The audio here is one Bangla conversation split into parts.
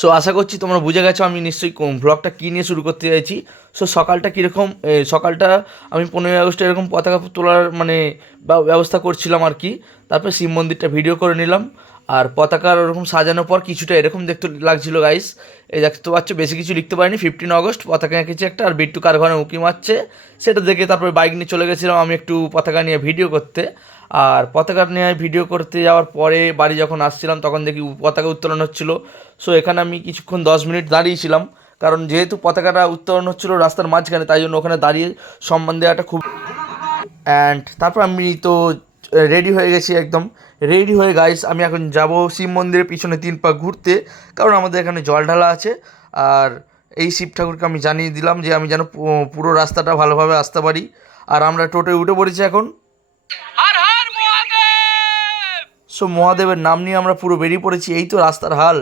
সো আশা করছি তোমরা বুঝে গেছো আমি নিশ্চয়ই ব্লগটা কী নিয়ে শুরু করতে চাইছি। সো সকালটা কীরকম, সকালটা আমি 15ই আগস্টে এরকম পতাকা তোলার মানে ব্যবস্থা করছিলাম আর কি। তারপরে শিব মন্দিরটা ভিডিও করে নিলাম। আর পতাকার ওরকম সাজানোর পর কিছুটা এরকম দেখতে লাগছিল গাইস। এই দেখতে পাচ্ছ, বেশি কিছু লিখতে পারিনি। 15 আগস্ট পতাকা এঁকেছে একটা, আর বিট্টু কার ঘরে উঁকি মারছে সেটা দেখে তারপরে বাইক নিয়ে চলে গেছিলাম আমি একটু পতাকা নিয়ে ভিডিও করতে। আর পতাকা নিয়ে ভিডিও করতে যাওয়ার পরে বাড়ি যখন আসছিলাম তখন দেখি পতাকা উত্তোলন হচ্ছিলো। সো এখানে আমি কিছুক্ষণ 10 মিনিট দাঁড়িয়েছিলাম, কারণ যেহেতু পতাকাটা উত্তোলন হচ্ছিলো রাস্তার মাঝখানে, তাই জন্য ওখানে দাঁড়িয়ে সম্মান দেওয়াটা খুব। অ্যান্ড তারপর আমি তো রেডি হয়ে গেছি, একদম রেডি হয়ে গাইস আমি এখন যাব শিব মন্দিরের পিছনে 3 পা ঘুরতে, কারণ আমাদের এখানে জল ঢালা আছে। আর এই শিব ঠাকুরকে আমি জানিয়ে দিলাম যে আমি যেন পুরো রাস্তাটা ভালোভাবে আসতে পারি। আর আমরা টোটোয় উঠে পড়েছি এখন। সো মহাদেবের নাম নিয়ে আমরা পুরো বেরিয়ে পড়েছি। এই তো রাস্তার হাল,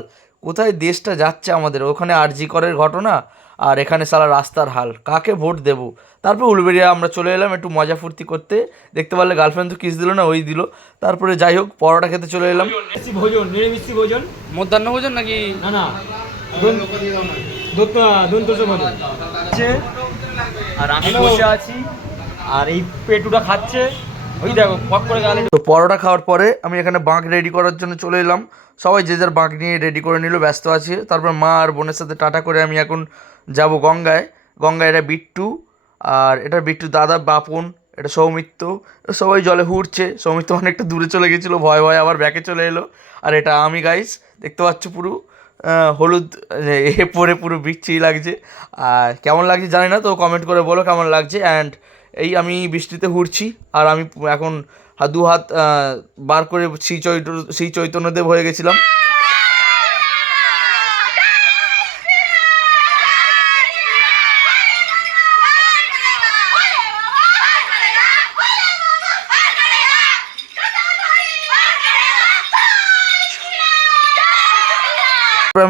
কোথায় দেশটা যাচ্ছে আমাদের। ওখানে আরজি করের ঘটনা, আর এখানে সারা রাস্তার হাল, কাকে ভোট দেবো। তারপর উলবেড়িয়া আমরা চলে এলাম একটু মজা ফুর্তি করতে। দেখতে পারলে গার্লফ্রেন্ড তো কিস দিল না, ওই দিল। তারপরে যাই হোক, পরোটা খেতে চলে এলাম। ভোজন নিরামিষ ভোজন, মধ্যাহ্ন ভোজন নাকি? না না দন্তস ভোজন আছে। আর আমি বসে আছি, আর এই পেটুটা খাচ্ছে, ওই দেখো পক করে গালে। তো পরোটা খাওয়ার পরে আমি এখানে বাঁক রেডি করার জন্য চলে এলাম। সবাই যে যার বাঁক নিয়ে রেডি করে নিল, ব্যস্ত আছে। তারপর মা আর বোনের সাথে টাটা করে আমি এখন যাব গঙ্গায়। গঙ্গায় এটা বিট্টু, আর এটা বিট্টু দাদা বাপন, এটা সৌমিত্র। সবাই জলে হুড়ছে। সৌমিত্র অনেকটা দূরে চলে গেছিলো, ভয় ভয় আবার ব্যাকে চলে এলো। আর এটা আমি গাইস, দেখতে পাচ্ছ পুরো হলুদ পরে পুরো বিচ্ছিরি লাগছে। আর কেমন লাগছে জানি না, তো কমেন্ট করে বলো কেমন লাগছে। অ্যান্ড এই আমি বৃষ্টিতে হুড়ছি, আর আমি এখন দু হাত বার করে শ্রী চৈতন্যদেব হয়ে গেছিলাম।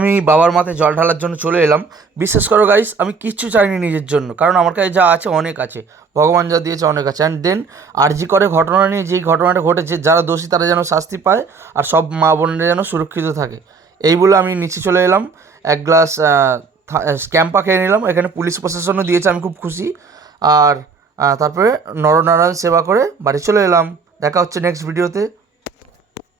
আমি বাবার মাথায় জল ঢালার জন্য চলে এলাম। বিশ্বাস করো গাইস, আমি কিচ্ছু চাইনি নিজের জন্য, কারণ আমার কাছে যা আছে অনেক আছে, ভগবান যা দিয়েছে অনেক আছে। অ্যান্ড দেন আরজি করে ঘটনা নিয়ে যেই ঘটনাটা ঘটেছে, যারা দোষী তারা যেন শাস্তি পায়, আর সব মা বোনেরা যেন সুরক্ষিত থাকে, এই বলে আমি নিচে চলে এলাম। এক গ্লাস ক্যাম্পা খেয়ে নিলাম। এখানে পুলিশ প্রশাসনও দিয়েছে, আমি খুব খুশি। আর তারপরে নরনারায়ণ সেবা করে বাড়ি চলে এলাম। দেখা হচ্ছে নেক্সট ভিডিওতে।